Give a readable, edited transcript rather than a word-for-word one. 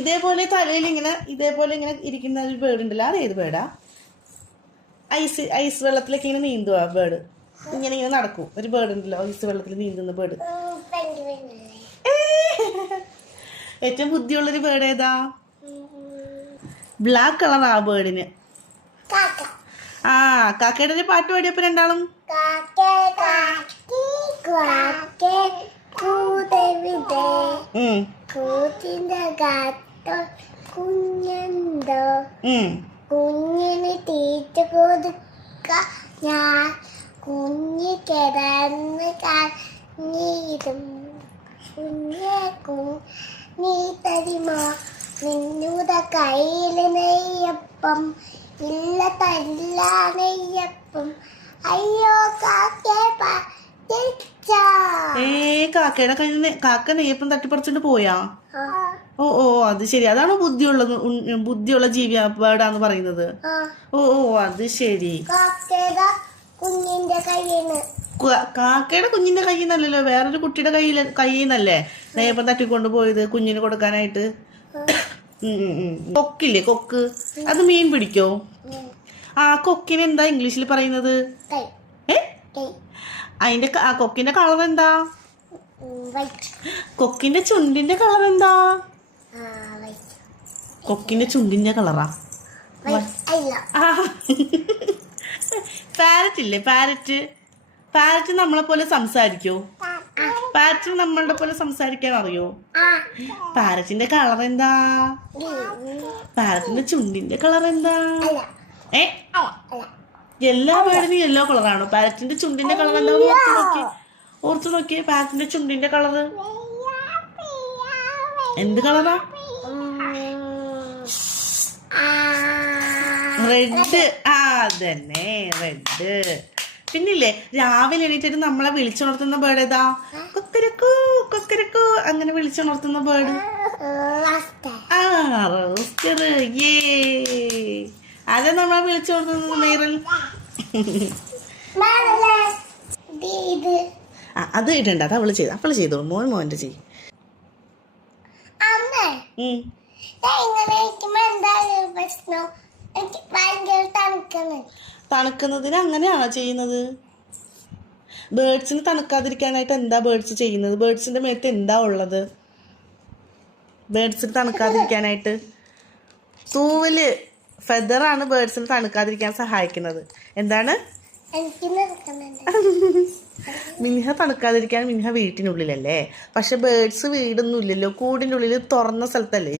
ഇതേപോലെ തലയിൽ ഇതേപോലെ ഇങ്ങനെ ഇരിക്കുന്ന ഒരു ബേർഡ് ഉണ്ടല്ലോ, അത് ഏത് ബേർഡാ? ഐസ് വെള്ളത്തിലൊക്കെ ഇങ്ങനെ നീന്തുക ബേർഡ്, ഇങ്ങനെ നടക്കും. ഒരു ബേർഡ് ഉണ്ടല്ലോ ഐസ് വെള്ളത്തിൽ നീന്തുന്ന ബേർഡ്. ഏറ്റവും ബുദ്ധിയുള്ളൊരു ബേർഡ് ഏതാ? ബ്ലാക്ക് കളർ ആ ബേർഡിന്. ആ കാക്കയുടെ ഒരു പാട്ട് പാടിയപ്പോ രണ്ടാളും കുഞ്ഞിന് തീറ്റ കൊടുക്ക ഞാൻ കുഞ്ഞി കിടന്ന് കഞ്ഞിരും കുഞ്ഞെ നീ തരുമോ നിന്നുടെ കയ്യില് നെയ്യപ്പം ഇല്ല തല്ല നെയ്യപ്പം അയ്യോ കാക്കയുടെ കയ്യിൽ കാക്ക നെയ്യപ്പം തട്ടിപ്പറിച്ചിട്ട് പോയാ? ഓ ഓ അത് ശരി, അതാണോ ബുദ്ധിയുള്ള ജീവി ബേർഡാന്ന് പറയുന്നത്? ഓ ഓ അത് ശരി. കാക്കയുടെ കുഞ്ഞിന്റെ കയ്യിൽ നിന്നല്ലല്ലോ, വേറൊരു കുട്ടിയുടെ കയ്യിൽ നിന്നല്ലേ നെയ്യപ്പം തട്ടിക്കൊണ്ട് പോയത് കുഞ്ഞിന് കൊടുക്കാനായിട്ട്. കൊക്കില്ലേ, കൊക്ക്, അത് മീൻ പിടിക്കോ? ആ കൊക്കിന് എന്താ ഇംഗ്ലീഷിൽ പറയുന്നത്? അതിന്റെ കൊക്കിന്റെ കളർ എന്താ? കൊക്കിന്റെ ചുണ്ടിന്റെ കളർ എന്താ? കൊക്കിന്റെ ചുണ്ടിന്റെ കളറാ. പാരറ്റ് ഇല്ലേ, പാരറ്റ് നമ്മളെ പോലെ സംസാരിക്കോ? പാരറ്റിന് നമ്മളുടെ പോലെ സംസാരിക്കാൻ അറിയോ? പാരറ്റിന്റെ കളർ എന്താ? പാരറ്റിന്റെ ചുണ്ടിന്റെ കളർ എന്താ? എല്ലാ ബേർഡിനും യെല്ലോ കളറാണോ? പാരറ്റിന്റെ ചുണ്ടിന്റെ കളർ എന്താ? ഓർത്തു നോക്കിയേ, പാരറ്റിന്റെ ചുണ്ടിന്റെ കളറ് എന്ത് കളറാ? റെഡ്. ആ അതന്നെ റെഡ്. പിന്നില്ലേ രാവിലെ എണീറ്റിട്ട് നമ്മളെ വിളിച്ചുണർത്തുന്ന ബേർഡ് ഏതാ? കൊക്കരക്കൂ കൊക്കരക്കൂ അങ്ങനെ വിളിച്ചുണർത്തുന്ന ബേർഡ്. ആ റോസ്റ്റർ. അതെ നമ്മളെ വിളിച്ചുണർത്തുന്നത് മീറൽ. അത് ഇടണ്ട, അത് അവള് ചെയ്തോളൂ. മോന്റെ ചെയ്യും. തണുക്കുന്നതിന് അങ്ങനെയാണോ ചെയ്യുന്നത്? ബേർഡ്സിന് തണുക്കാതിരിക്കാനായിട്ട് എന്താ ബേർഡ്സ് ചെയ്യുന്നത്? ബേർഡ്സിന്റെ മേത്ത് എന്താ ഉള്ളത്? ബേർഡ്സിന് തണുക്കാതിരിക്കാനായിട്ട് തൂവല്, ഫെദറാണ് ബേർഡ്സിന് തണുക്കാതിരിക്കാൻ സഹായിക്കുന്നത്. എന്താണ്? മിൻഹ തണുക്കാതിരിക്കാൻ മിൻഹ വീട്ടിനുള്ളിലല്ലേ, പക്ഷെ ബേർഡ്സ് വീടൊന്നും ഇല്ലല്ലോ, കൂടിൻ്റെ ഉള്ളിൽ തുറന്ന സ്ഥലത്തല്ലേ.